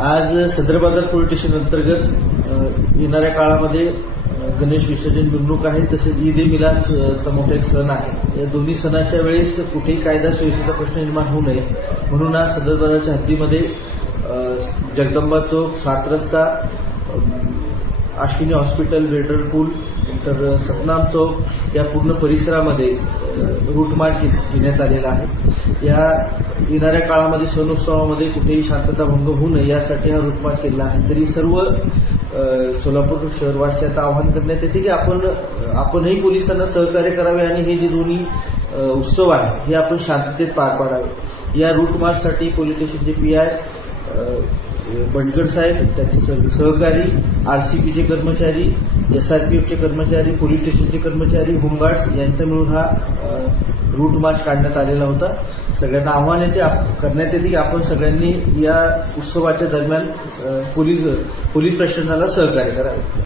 आज सदर बाजार पोलीस स्टेशन अंतर्गत येणाऱ्या काळामध्ये गणेश विसर्जन मिरवणूक आहे, तसेच ईद ए मिलादचा मोठा एक सण आहे। या दोन्ही सणाच्या वेळेस कुठेही कायदा सुव्यवस्थेचा प्रश्न निर्माण होऊ नये म्हणून आज सदर बाजारच्या हद्दीमध्ये जगदंबा चौक, 7 रस्ता, अश्विनी हॉस्पिटल, रेडर पूल, तर सतनाम चौक या पूर्ण परिसरामध्ये रूट मार्च घेण्यात आलेला आहे। या येणाऱ्या काळामध्ये सण उत्सवामध्ये कुठेही शांतता भंग होऊ नये यासाठी हा रूट मार्च केला आहे। तरी सर्व सोलापूर शहरवासियांना आवाहन करण्यात येते की आपणही पोलिसांना सहकार्य करावे आणि हे जे दोन्ही उत्सव आहे हे आपण शांततेत पार पाडावे। या रूट मार्चसाठी पोलीस स्टेशनचे पीआय बंडकर साहेब, त्यांचे सहकारी, आरसीपीचे कर्मचारी, एसआरपीएफचे कर्मचारी, पोलीस स्टेशनचे कर्मचारी, होमगार्ड यांचा मिळून हा रूट मार्च काढण्यात आलेला होता। सगळ्यांना आव्हान करण्यात येते की आपण सगळ्यांनी या उत्सवाच्या दरम्यान पोलीस प्रशासनाला सहकार्य करावे।